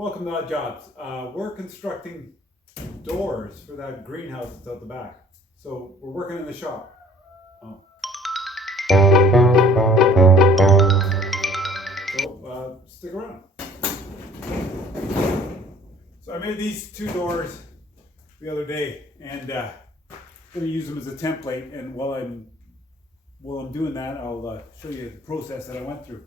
Welcome to Odd Jobs. We're constructing doors for that greenhouse that's out the back. So we're working in the shop. So stick around. So I made these two doors the other day, and I'm going to use them as a template. And while I'm doing that, I'll show you the process that I went through.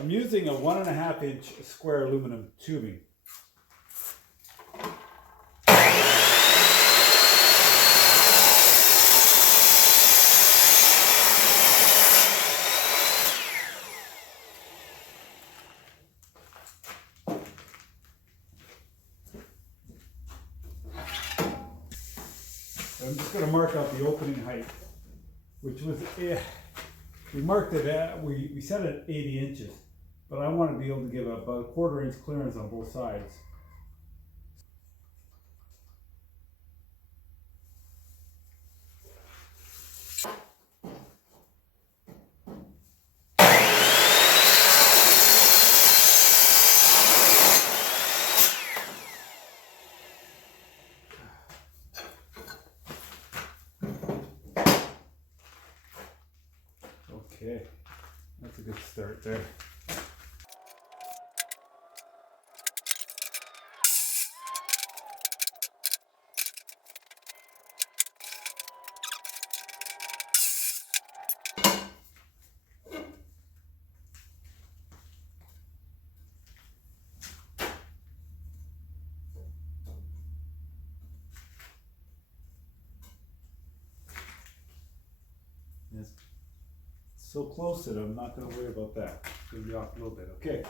I'm using a 1.5 inch square aluminum tubing. I'm just going to mark out the opening height, which was, we marked it at, we set it at 80 inches. But I want to be able to give about a 1/4 inch clearance on both sides. Okay, that's a good start there. It's so close that I'm not going to worry about that. It's going to be off a little bit. Okay.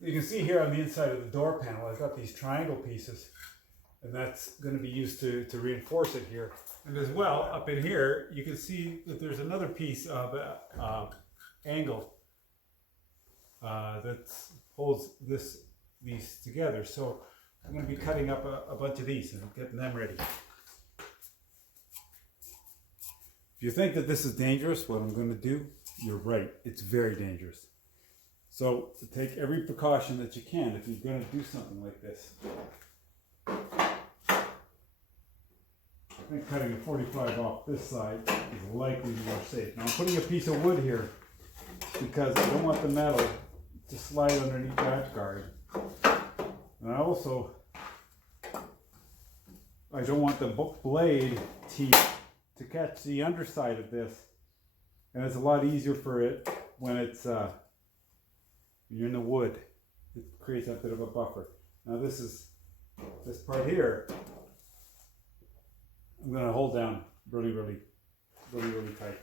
You can see here on the inside of the door panel, I've got these triangle pieces, and that's going to be used to reinforce it here. And as well, up in here, you can see that there's another piece of angle that holds these together. So I'm going to be cutting up a bunch of these and getting them ready. If you think that this is dangerous, what I'm going to do, you're right. It's very dangerous. So take every precaution that you can if you're going to do something like this. I think cutting a 45 off this side is likely more safe. Now I'm putting a piece of wood here because I don't want the metal to slide underneath that guard. And I don't want the blade teeth to catch the underside of this, and it's a lot easier for it when it's you're in the wood. It creates a bit of a buffer. Now this part here, I'm going to hold down really tight.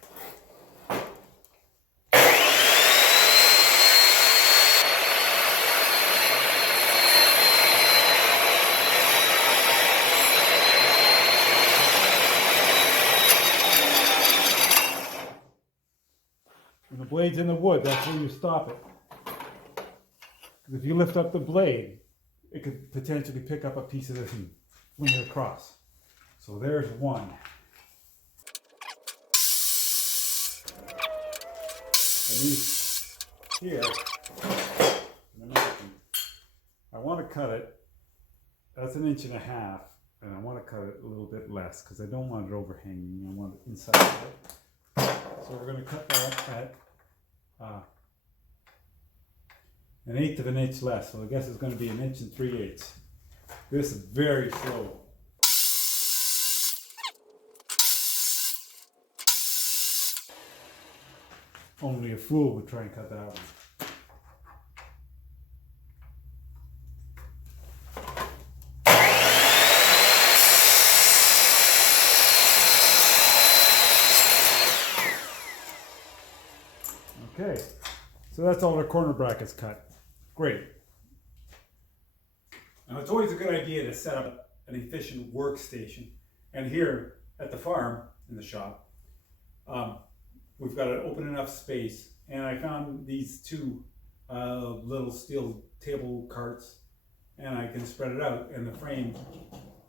When the blade's in the wood, that's where you stop it. Because if you lift up the blade, it could potentially pick up a piece of this and fling it across. So there's one. And these here, I want to cut it. That's 1.5 inches, and I want to cut it a little bit less because I don't want it overhanging. I want it inside of it. So we're going to cut that at 1/8 of an inch less. So I guess it's going to be 1 3/8 inches. This is very slow. Only a fool would try and cut that one. Okay, so that's all our corner brackets cut. Great. Now it's always a good idea to set up an efficient workstation. And here at the farm, in the shop, we've got an open enough space. And I found these two little steel table carts and I can spread it out, and the frame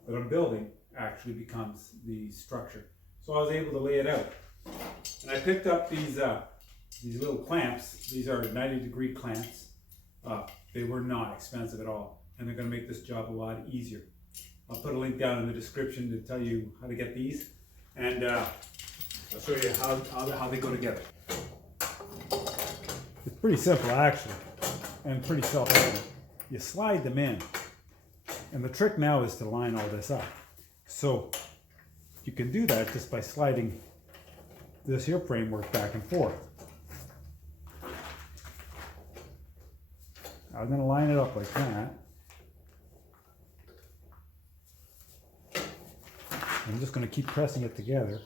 that I'm building actually becomes the structure. So I was able to lay it out. And I picked up these little clamps. These are 90-degree clamps. They were not expensive at all, and they're going to make this job a lot easier. I'll put a link down in the description to tell you how to get these, and I'll show you how they go together. It's pretty simple actually, and pretty self-evident. You slide them in, and the trick now is to line all this up. So you can do that just by sliding this here framework back and forth. I'm going to line it up like that. I'm just going to keep pressing it together.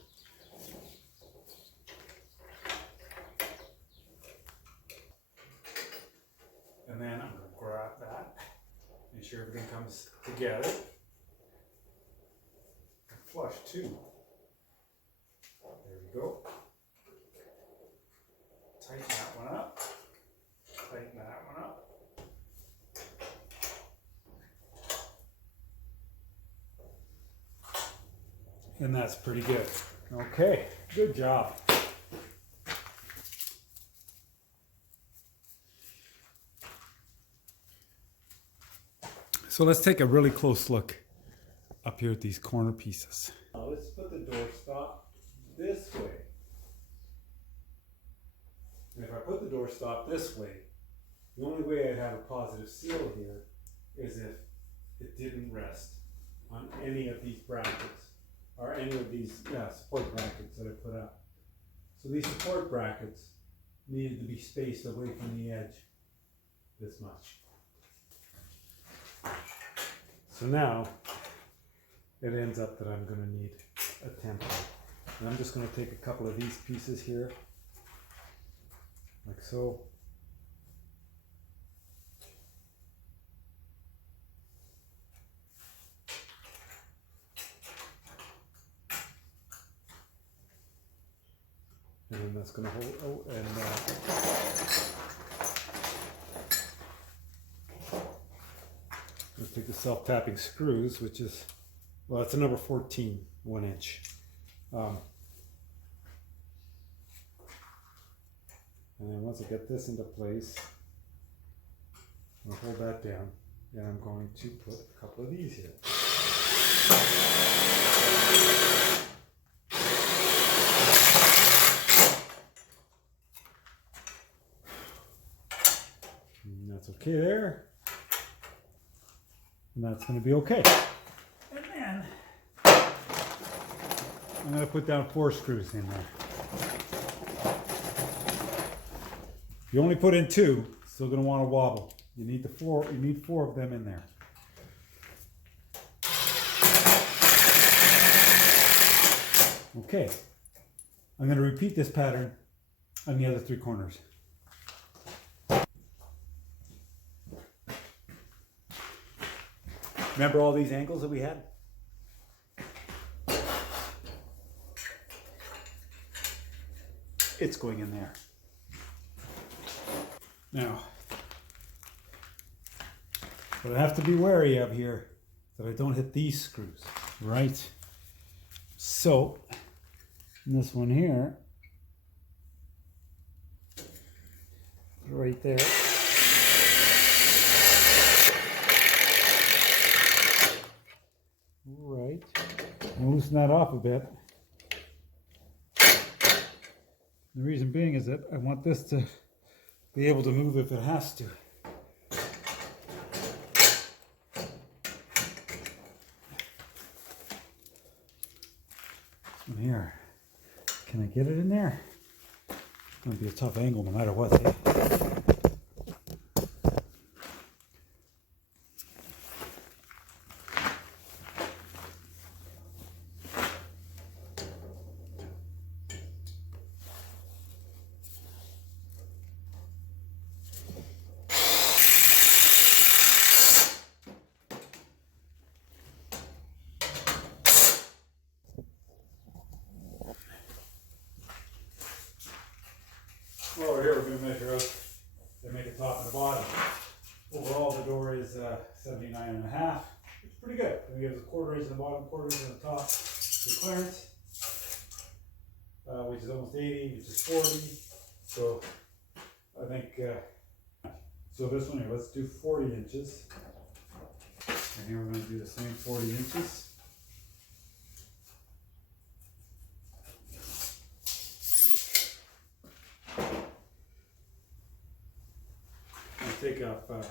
And then I'm going to grab that, make sure everything comes together. And flush too. There we go. Tighten that one up. Tighten that one up. And that's pretty good. Okay, good job. So let's take a really close look up here at these corner pieces. Now let's put the door stop this way. And if I put the door stop this way, the only way I'd have a positive seal here is if it didn't rest on any of these brackets, or any of these support brackets that I put up. So these support brackets needed to be spaced away from the edge this much. So now it ends up that I'm going to need a template. And I'm just going to take a couple of these pieces here, like so. And then that's going to hold, let's take the self-tapping screws, which is, well, it's a number 14, 1 inch. And then once I get this into place, I'll hold that down, and I'm going to put a couple of these here. That's okay there, and that's going to be okay. And then I'm going to put down 4 screws in there. If you only put in 2, it's still going to want to wobble. You need 4. You need 4 of them in there. Okay, I'm going to repeat this pattern on the other 3 corners. Remember all these angles that we had? It's going in there. Now, what I have to be wary of here is that I don't hit these screws, right? So, this one here, right there. Right, loosen that off a bit. The reason being is that I want this to be able to move if it has to. This one here, can I get it in there? It's going to be a tough angle no matter what. Eh? Over here we're going to measure out 9.5. It's pretty good. And we have the 1/4 inch on the bottom, 1/4 inch on the top. The clearance, which is almost 80, which is 40. So I think, so this one here, let's do 40 inches. And here we're going to do the same 40 inches. I'll take off a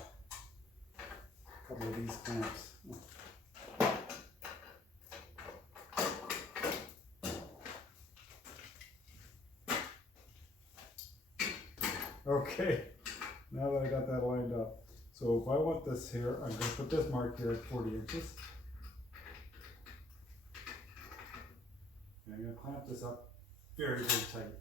couple of these clamps. Okay, now that I got that lined up. So if I want this here, I'm going to put this mark here at 40 inches. And I'm going to clamp this up very, very tight.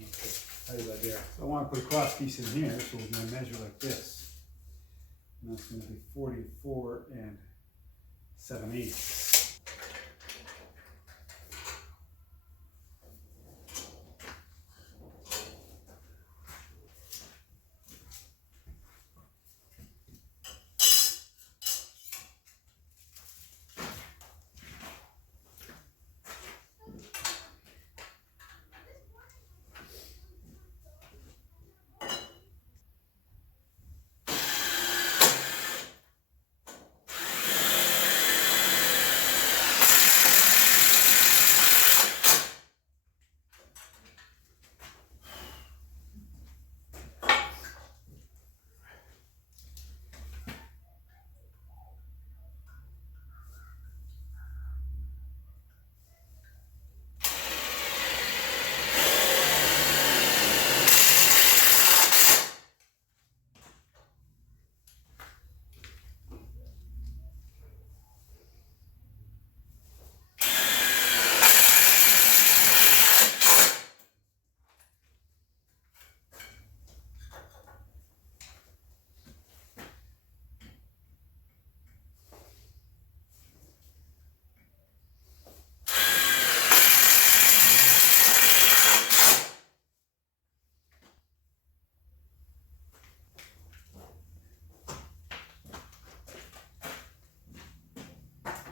Okay, tight about there. So I want to put a cross piece in here, so we're going to measure like this. And that's going to be 44 7/8.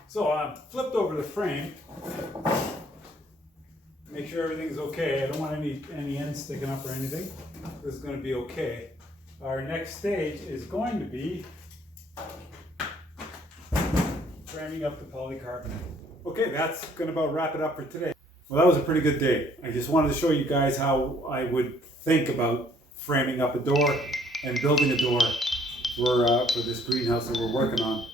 So I flipped over the frame, make sure everything's okay. I don't want any ends sticking up or anything. This is going to be okay. Our next stage is going to be framing up the polycarbonate. Okay, that's going to about wrap it up for today. Well, that was a pretty good day. I just wanted to show you guys how I would think about framing up a door and building a door for this greenhouse that we're working on.